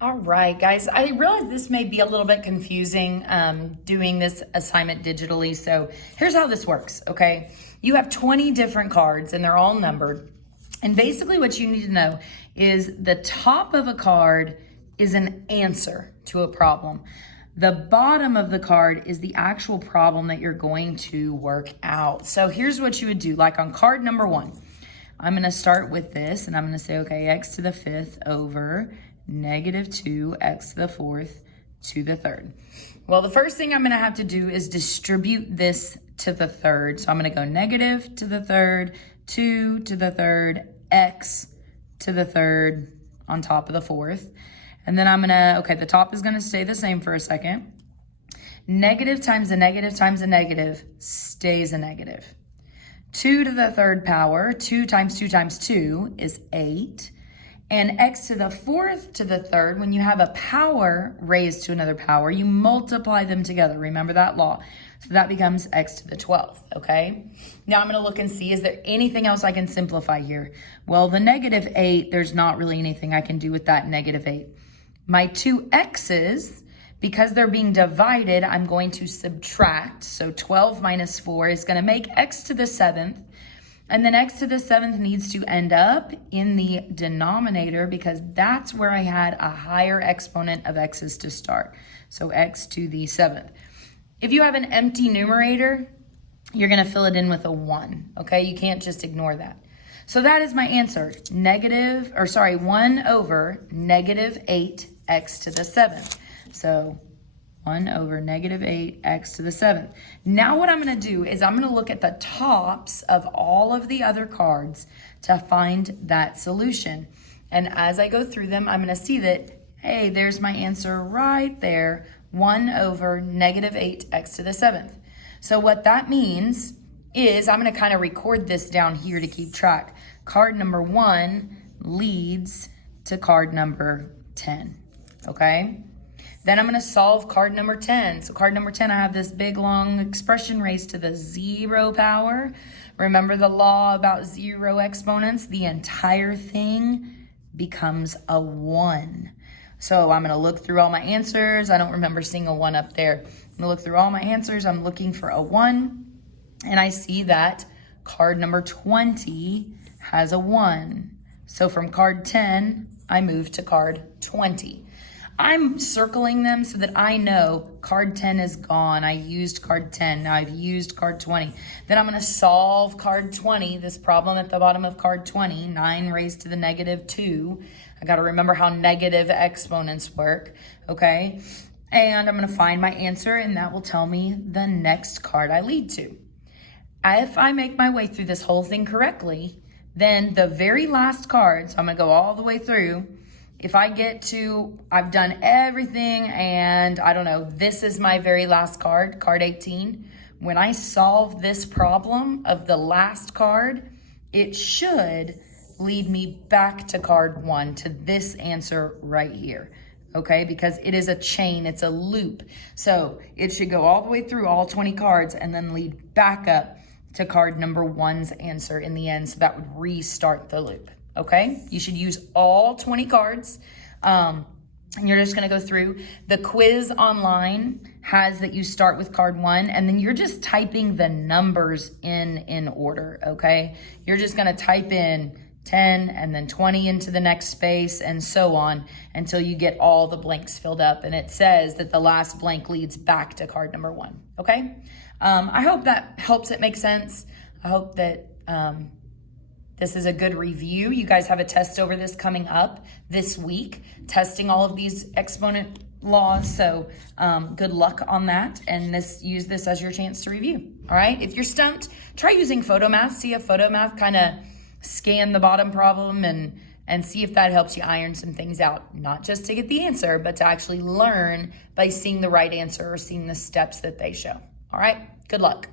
All right, guys, I realize this may be a little bit confusing doing this assignment digitally. So here's how this works, okay? You have 20 different cards and they're all numbered. And basically what you need to know is the top of a card is an answer to a problem. The bottom of the card is the actual problem that you're going to work out. So here's what you would do. Like on card number 1, I'm going to start with this and I'm going to say, okay, x to the 5th over negative 2x to the 4th to the 3rd. Well, the first thing I'm going to have to do is distribute this to the 3rd. So I'm going to go negative to the 3rd, 2 to the 3rd, x to the 3rd on top of the 4th. And then I'm going to, okay, the top is going to stay the same for a second. Negative times a negative times a negative stays a negative. 2 to the 3rd power, 2 times 2 times 2 is 8. And x to the 4th to the 3rd, when you have a power raised to another power, you multiply them together. Remember that law. So that becomes x to the 12th, okay? Now I'm going to look and see, is there anything else I can simplify here? Well, the negative 8, there's not really anything I can do with that negative 8. My two x's, because they're being divided, I'm going to subtract. So 12 minus 4 is going to make x to the 7th. And then x to the 7th needs to end up in the denominator because that's where I had a higher exponent of x's to start. So x to the 7th. If you have an empty numerator, you're going to fill it in with a 1. Okay, you can't just ignore that. So that is my answer. 1 over negative 8x to the 7th. So 1 over negative 8x to the 7th. Now what I'm going to do is I'm going to look at the tops of all of the other cards to find that solution. And as I go through them, I'm going to see that, hey, there's my answer right there. 1 over negative 8x to the 7th. So what that means is I'm going to kind of record this down here to keep track. Card number 1 leads to card number 10, okay? Then I'm going to solve card number 10. So card number 10, I have this big long expression raised to the 0 power. Remember the law about 0 exponents? The entire thing becomes a 1. So I'm going to look through all my answers. I don't remember seeing a 1 up there. I'm going to look through all my answers. I'm looking for a 1. And I see that card number 20 has a 1. So from card 10, I move to card 20. I'm circling them so that I know card 10 is gone. I used card 10. Now I've used card 20. Then I'm going to solve card 20, this problem at the bottom of card 20, 9 raised to the negative 2. I got to remember how negative exponents work, okay? And I'm going to find my answer, and that will tell me the next card I lead to. If I make my way through this whole thing correctly, then the very last card, so I'm going to go all the way through. If I get to, I've done everything and I don't know, this is my very last card, card 18. When I solve this problem of the last card, it should lead me back to card 1, to this answer right here. Okay, because it is a chain, it's a loop. So it should go all the way through all 20 cards and then lead back up to card number 1's answer in the end. So that would restart the loop. Okay, you should use all 20 cards, and you're just going to go through. The quiz online has that you start with card 1, and then you're just typing the numbers in order, okay? You're just going to type in 10 and then 20 into the next space and so on until you get all the blanks filled up, and it says that the last blank leads back to card number 1, okay? I hope that helps it make sense. I hope that this is a good review. You guys have a test over this coming up this week, testing all of these exponent laws. So good luck on that. And use this as your chance to review. All right. If you're stumped, try using PhotoMath. See if PhotoMath kind of scan the bottom problem and see if that helps you iron some things out. Not just to get the answer, but to actually learn by seeing the right answer or seeing the steps that they show. All right. Good luck.